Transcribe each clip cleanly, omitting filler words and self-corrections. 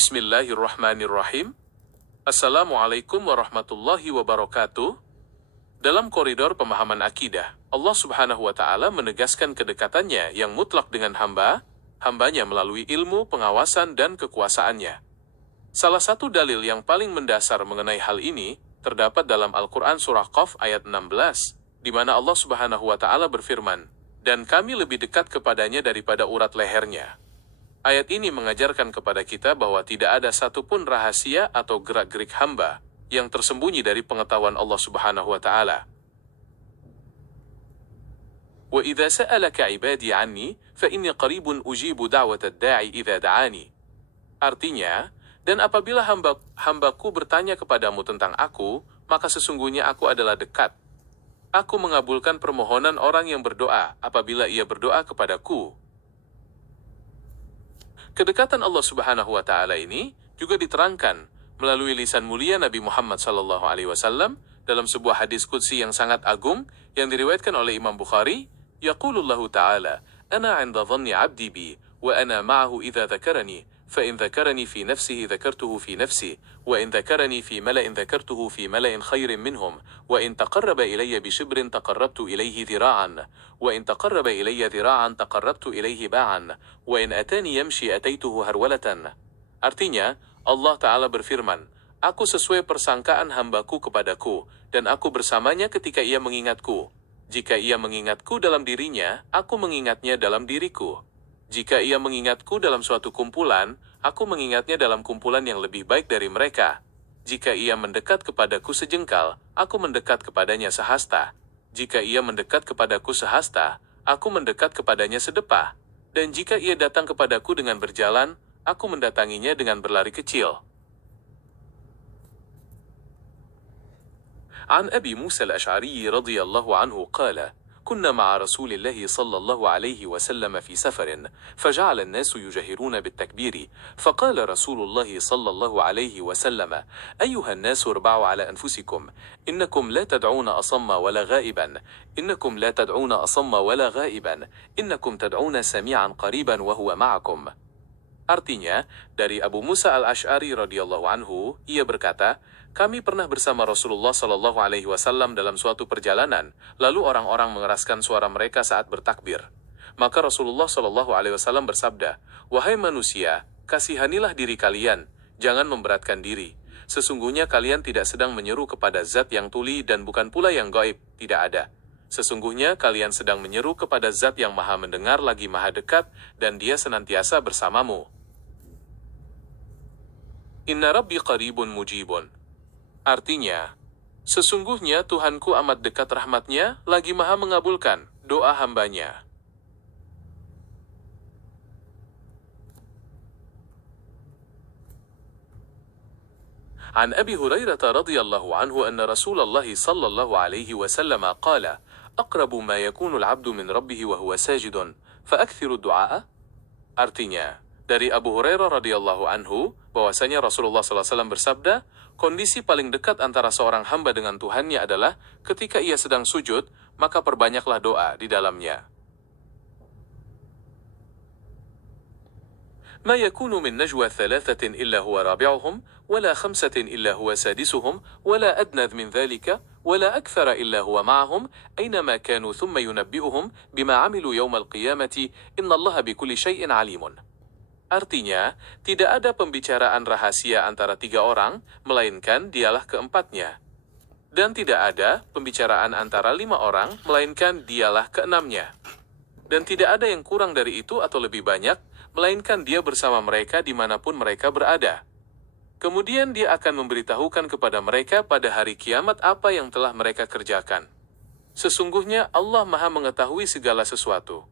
Bismillahirrahmanirrahim. Assalamualaikum warahmatullahi wabarakatuh. Dalam koridor pemahaman akidah, Allah Subhanahu wa Ta'ala menegaskan kedekatannya yang mutlak dengan hambanya melalui ilmu, pengawasan, dan kekuasaannya. Salah satu dalil yang paling mendasar mengenai hal ini terdapat dalam Al-Quran Surah Qaf ayat 16, di mana Allah Subhanahu wa Ta'ala berfirman, "Dan kami lebih dekat kepadanya daripada urat lehernya." Ayat ini mengajarkan kepada kita bahwa tidak ada satupun rahasia atau gerak-gerik hamba yang tersembunyi dari pengetahuan Allah Subhanahu wa Ta'ala. Wa idza sa'alaka 'ibadi 'anni fa inni qaribun ujibu da'watad da'i idza da'ani. Artinya, dan apabila hambaku bertanya kepadamu tentang aku, maka sesungguhnya aku adalah dekat. Aku mengabulkan permohonan orang yang berdoa apabila ia berdoa kepadaku. Kedekatan Allah Subhanahu wa Ta'ala ini juga diterangkan melalui lisan mulia Nabi Muhammad SAW dalam sebuah hadis qudsi yang sangat agung yang diriwayatkan oleh Imam Bukhari. Yaqulullahu ta'ala, "Ana 'inda dhanni 'abdi bi, wa ana ma'ahu idza dzakarani, fa in dzakarani fi nafsihi dzakartuhu fi nafsi, wa in dzakarani fi mala'in dzakartuhu fi mala'in khairin minhum, wa in taqarraba ilayya bi shibrin taqarrabtu ilayhi dhira'an, wa in taqarraba ilayya dhira'an taqarrabtu ilayhi ba'an, wa in atani yamshi ataituhu harwalatan." Artinya, Allah Ta'ala berfirman, "Aku sesuai persangkaan hambaku kepadaku, dan aku bersamanya ketika ia mengingatku. Jika ia mengingatku dalam dirinya, aku mengingatnya dalam diriku. Jika ia mengingatku dalam suatu kumpulan, aku mengingatnya dalam kumpulan yang lebih baik dari mereka. Jika ia mendekat kepadaku sejengkal, aku mendekat kepadanya sehasta. Jika ia mendekat kepadaku sehasta, aku mendekat kepadanya sedepah. Dan jika ia datang kepadaku dengan berjalan, aku mendatanginya dengan berlari kecil." عن أبي موسى الأشعري رضي الله عنه قال: كنا مع رسول الله صلى الله عليه وسلم في سفر، فجعل الناس يجهرون بالتكبير، فقال رسول الله صلى الله عليه وسلم: أيها الناس اربعوا على أنفسكم، إنكم لا تدعون أصم ولا غائبا، إنكم لا تدعون أصم ولا غائبا، إنكم تدعون سميعا قريبا وهو معكم. Artinya, dari Abu Musa al-Ash'ari radhiyallahu anhu, ia berkata, "Kami pernah bersama Rasulullah Shallallahu Alaihi Wasallam dalam suatu perjalanan, lalu orang-orang mengeraskan suara mereka saat bertakbir. Maka Rasulullah Shallallahu Alaihi Wasallam bersabda, 'Wahai manusia, kasihanilah diri kalian, jangan memberatkan diri. Sesungguhnya kalian tidak sedang menyeru kepada zat yang tuli dan bukan pula yang gaib, tidak ada. Sesungguhnya kalian sedang menyeru kepada zat yang maha mendengar lagi maha dekat, dan dia senantiasa bersamamu. Inna Rabbi qaribun mujibun." Artinya, sesungguhnya Tuhanku amat dekat rahmatnya, lagi maha mengabulkan doa hambanya. عن أبي هريرة رضي الله عنه أن رسول الله صلى الله عليه وسلم قال: أقرب ما يكون العبد من ربه وهو ساجد فأكثر الدعاء. Artinya, dari Abu Hurairah radhiyallahu anhu, bahwasanya Rasulullah SAW bersabda, kondisi paling dekat antara seorang hamba dengan Tuhannya adalah ketika ia sedang sujud, maka perbanyaklah doa di dalamnya. ما يكون من نجوى ثلاثة إلا هو رابعهم ولا خمسة إلا هو سادسهم ولا أدنى من ذلك ولا أكثر إلا هو معهم أينما كانوا ثم ينبئهم بما عملوا يوم القيامة إن الله بكل شيء عليم. Artinya, tidak ada pembicaraan rahasia antara tiga orang, melainkan dialah keempatnya. Dan tidak ada pembicaraan antara 5 orang, melainkan dialah keenamnya. Dan tidak ada yang kurang dari itu atau lebih banyak, melainkan dia bersama mereka dimanapun mereka berada. Kemudian dia akan memberitahukan kepada mereka pada hari kiamat apa yang telah mereka kerjakan. Sesungguhnya Allah maha mengetahui segala sesuatu.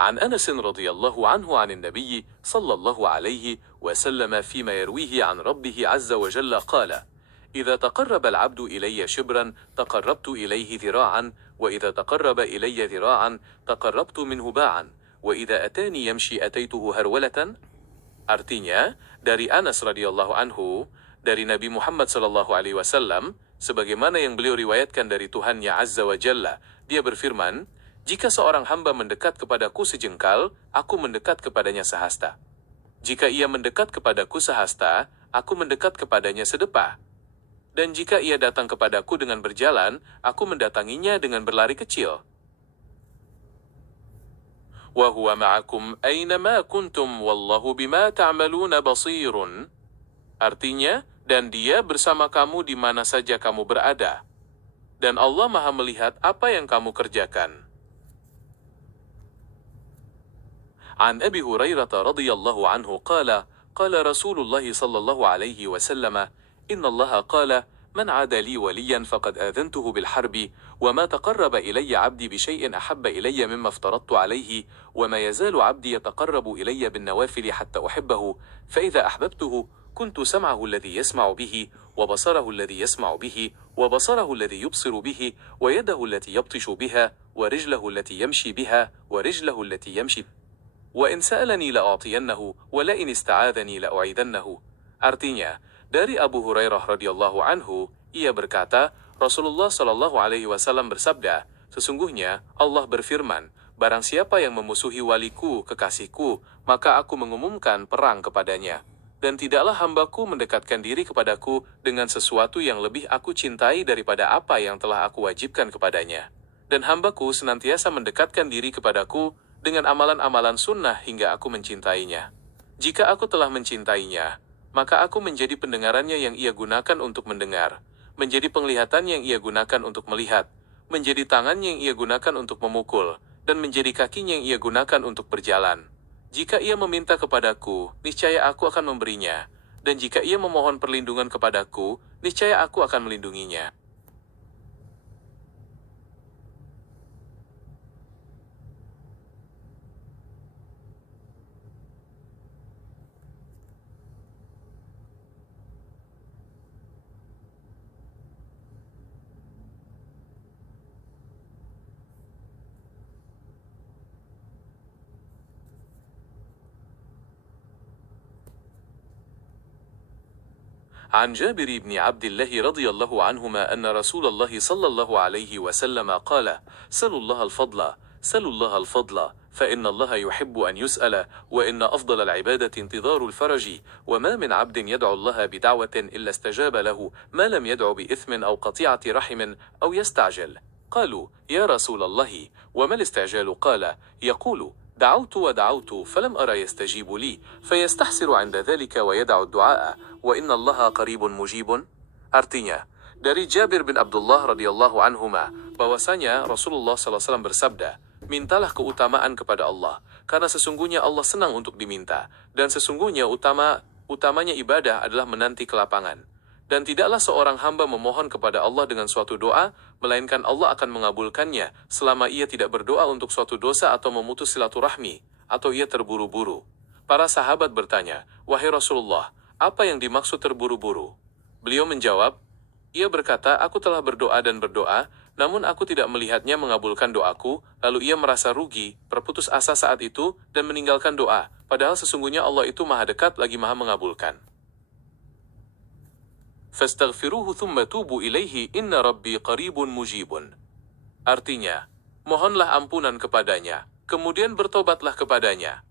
عن أنس رضي الله عنه عن النبي صلى الله عليه وسلم فيما يرويه عن ربه عز وجل قال: إذا تقرب العبد إلي شبرا تقربت إليه ذراعا، وإذا تقرب إلي ذراعا تقربت منه باعا، وإذا أتاني يمشي أتيته هرولة. Artinya, dari Anas radhiyallahu anhu, dari Nabi Muhammad sallallahu alaihi wasallam, sebagaimana yang beliau riwayatkan dari Tuhannya Azza wa Jalla, dia berfirman, "Jika seorang hamba mendekat kepadaku sejengkal, aku mendekat kepadanya sehasta. Jika ia mendekat kepadaku sehasta, aku mendekat kepadanya sedepah. Dan jika ia datang kepadaku dengan berjalan, aku mendatanginya dengan berlari kecil. Wa huwa ma'akum aynama kuntum wallahu bima ta'maluna basirun. Artinya, dan dia bersama kamu di mana saja kamu berada. Dan Allah Maha melihat apa yang kamu kerjakan. An Abi Hurairah radhiyallahu anhu qala, qala Rasulullah sallallahu alaihi wasallam, inna Allah qala, من عاد لي وليا فقد آذنته بالحرب وما تقرب إلي عبدي بشيء أحب إلي مما افترضت عليه وما يزال عبدي يتقرب إلي بالنوافل حتى أحبه فإذا أحببته كنت سمعه الذي يسمع به وبصره الذي يسمع به وبصره الذي يبصر به ويده التي يبطش بها ورجله التي يمشي بها ورجله التي يمشي وإن سألني لأعطينه ولئن استعاذني لأعيذنه. Artinya, dari Abu Hurairah radhiyallahu anhu, ia berkata, Rasulullah shallallahu alaihi wasallam bersabda, sesungguhnya Allah berfirman, barang siapa yang memusuhi waliku, kekasihku, maka aku mengumumkan perang kepadanya. Dan tidaklah hambaku mendekatkan diri kepadaku dengan sesuatu yang lebih aku cintai daripada apa yang telah aku wajibkan kepadanya. Dan hambaku senantiasa mendekatkan diri kepadaku dengan amalan-amalan sunnah hingga aku mencintainya. Jika aku telah mencintainya, maka aku menjadi pendengarannya yang ia gunakan untuk mendengar, menjadi penglihatan yang ia gunakan untuk melihat, menjadi tangan yang ia gunakan untuk memukul, dan menjadi kakinya yang ia gunakan untuk berjalan. Jika ia meminta kepadaku, niscaya aku akan memberinya, dan jika ia memohon perlindungan kepadaku, niscaya aku akan melindunginya. عن جابر بن عبد الله رضي الله عنهما أن رسول الله صلى الله عليه وسلم قال: سلوا الله الفضل، سلوا الله الفضل، فإن الله يحب أن يسأل، وإن أفضل العبادة انتظار الفرج، وما من عبد يدعو الله بدعوة إلا استجاب له ما لم يدع بإثم أو قطيعة رحم أو يستعجل. قالوا: يا رسول الله وما الاستعجال؟ قال: يقول: دعوت ودعوت فلم أرى يستجيب لي فيستحسر عند ذلك ويدع الدعاء وإن الله قريب مجيب. Artinya, dari Jabir bin Abdullah radhiyallahu anhuma, bahwasanya Rasulullah SAW bersabda, mintalah keutamaan kepada Allah, karena sesungguhnya Allah senang untuk diminta, dan sesungguhnya utamanya ibadah adalah menanti kelapangan. Dan tidaklah seorang hamba memohon kepada Allah dengan suatu doa, melainkan Allah akan mengabulkannya selama ia tidak berdoa untuk suatu dosa atau memutus silaturahmi, atau ia terburu-buru. Para sahabat bertanya, wahai Rasulullah, apa yang dimaksud terburu-buru? Beliau menjawab, ia berkata, aku telah berdoa dan berdoa, namun aku tidak melihatnya mengabulkan doaku, lalu ia merasa rugi, berputus asa saat itu, dan meninggalkan doa, padahal sesungguhnya Allah itu maha dekat lagi maha mengabulkan. Fastaghfiruhu thumma tubu ilaihi inna rabbi qaribun mujibun. Artinya, mohonlah ampunan kepadanya, kemudian bertobatlah kepadanya.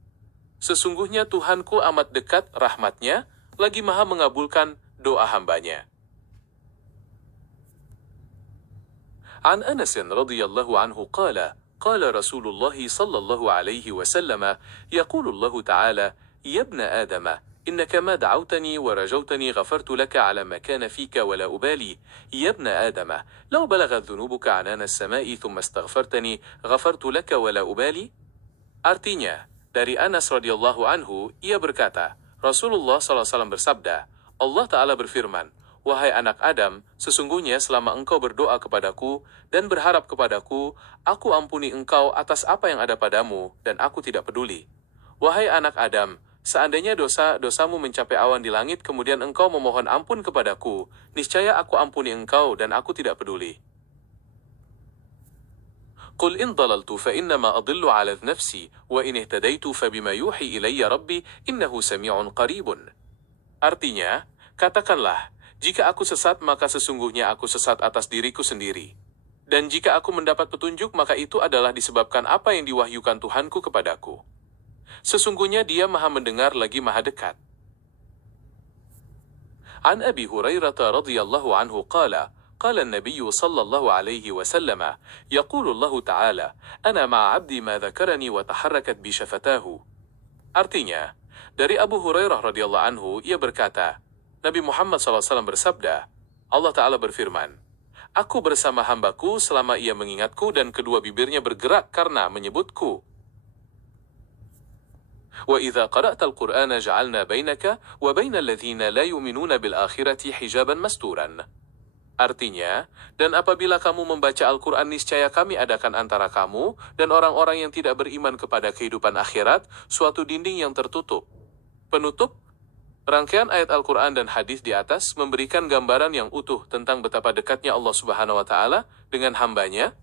Sesungguhnya Tuhanku amat dekat rahmatnya, lagi maha mengabulkan doa hambanya. An Anas radhiyallahu anhu qala, qala Rasulullah sallallahu alaihi wasallam, yaqulu Allah ta'ala, ya ibna Adama, إنك ما دعوتني ورجوتني غفرت لك على ما كان فيك ولا أبالي. يا ابن آدم لو بلغت ذنوبك عنان السماء ثم استغفرتني غفرت لك ولا أبالي. Artinya, dari Anas radhiyallahu anhu, ia berkata, Rasulullah SAW bersabda, Allah Ta'ala berfirman, wahai anak Adam, sesungguhnya selama engkau berdoa kepadaku dan berharap kepadaku, aku ampuni engkau atas apa yang ada padamu, dan aku tidak peduli. Wahai anak Adam, seandainya dosa-dosamu mencapai awan di langit, kemudian engkau memohon ampun kepadaku, niscaya aku ampuni engkau dan aku tidak peduli. Qul in dalaltu fa innama adillu ala nafsi, wa in ihtadaitu fa bima yuhi ilayya rabbi, innahu sami'un qaribun. Artinya, katakanlah, jika aku sesat maka sesungguhnya aku sesat atas diriku sendiri. Dan jika aku mendapat petunjuk maka itu adalah disebabkan apa yang diwahyukan Tuhanku kepadaku. Sesungguhnya Dia Maha mendengar lagi Maha dekat. An Abi Hurairah radhiyallahu anhu qala قال النبي صلى الله عليه وسلم يقول الله تعالى أنا مع عبدي ما ذكرني وتحركت بشفتاه. Artinya, dari Abu Hurairah radhiyallahu anhu, ia berkata, Nabi Muhammad SAW bersabda, Allah Ta'ala berfirman, Aku bersama hambaku selama ia mengingatku dan kedua bibirnya bergerak karena menyebutku. وَإِذَا قَرَأْتَ الْقُرْآنَ جَعَلْنَا بَيْنَكَ وَبَيْنَ الَّذِينَ لَا يُؤْمِنُونَ بِالْآخِرَةِ حِجَابًا مَسْتُورًا. Artinya, dan apabila kamu membaca Al-Quran, niscaya kami adakan antara kamu dan orang-orang yang tidak beriman kepada kehidupan akhirat suatu dinding yang tertutup. Penutup, rangkaian ayat Al-Quran dan hadis di atas memberikan gambaran yang utuh tentang betapa dekatnya Allah Subhanahu wa Ta'ala dengan hambanya.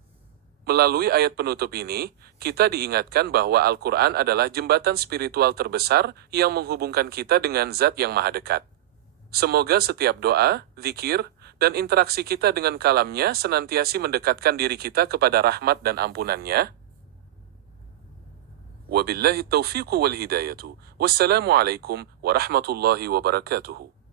Melalui ayat penutup ini, kita diingatkan bahwa Al-Quran adalah jembatan spiritual terbesar yang menghubungkan kita dengan Zat yang Maha Dekat. Semoga setiap doa, zikir, dan interaksi kita dengan kalamnya senantiasa mendekatkan diri kita kepada rahmat dan ampunannya. Wabillahi taufiq wal hidayatu. Wassalamu alaikum warahmatullahi wabarakatuh.